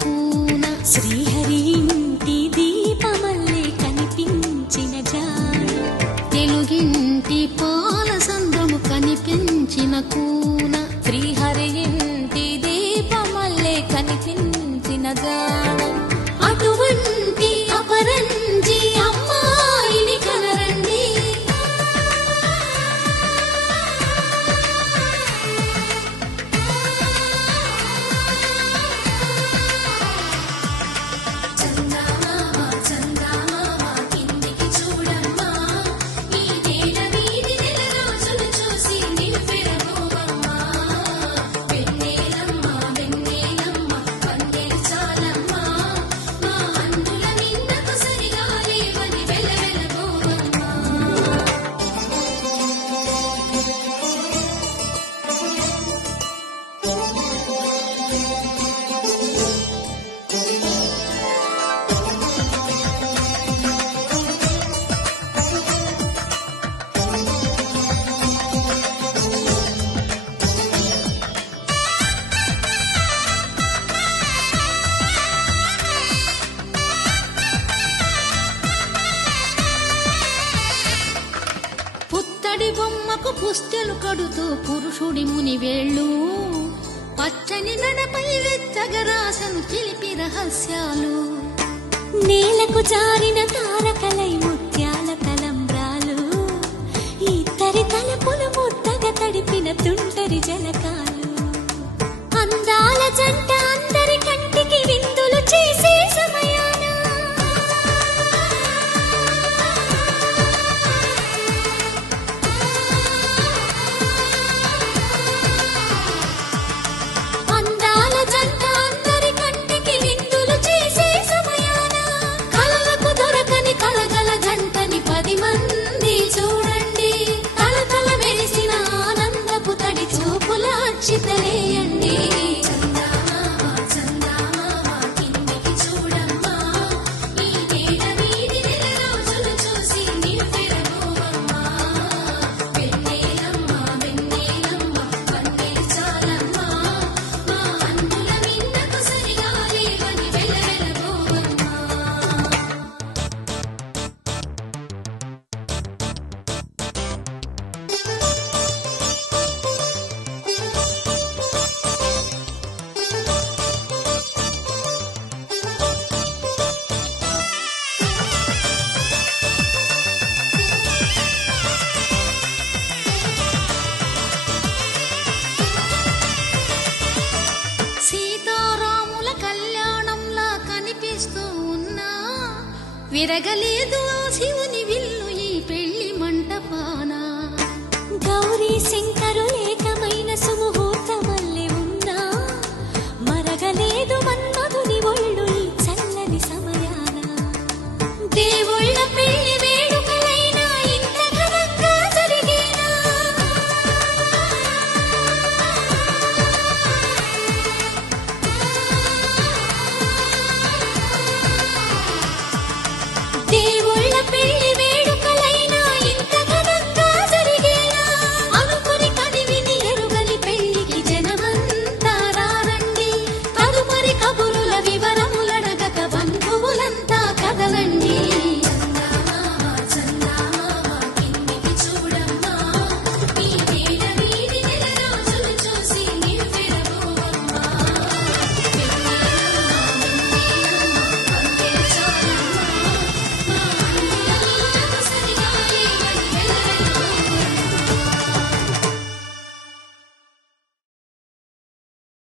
కూన శ్రీహరి ఇంటి దీపమల్లే కనిపించిన జాన తెలుగింటి పాల సంద్రము కనిపించిన కూన శ్రీహరి ఇంటి దీపమల్లే కనిపించిన జాన అటువంటి అపరంజి అమ్మాయిని కనరండి. పుత్తడి బొమ్మకు పుస్తెలు కడుతూ పురుషుడి ముని వేళ్ళు పచ్చని నడపై వెచ్చగరాసను చిలిపి రహస్యాలు నేలకు జారిన తారకలై ముత్యాల తలంబ్రాలు ఇద్దరి తలపులు ముద్దగా తడిపిన తుంటరి జలకాలు అందాల జంట అందరి కంటికి విందులు చేసే సమయాన అందాల జంట అందరి కంటికి విందులు చేసే సమయాన కలలకు దొరకని కలగల జంటని 10 మంది చూడండి. తలతల మెరిసిన ఆనందపు తడి చూపుల అక్షితలేయండి. సీతారాముల కళ్యాణంలా కనిపిస్తూ ఉన్నా విరగలేదు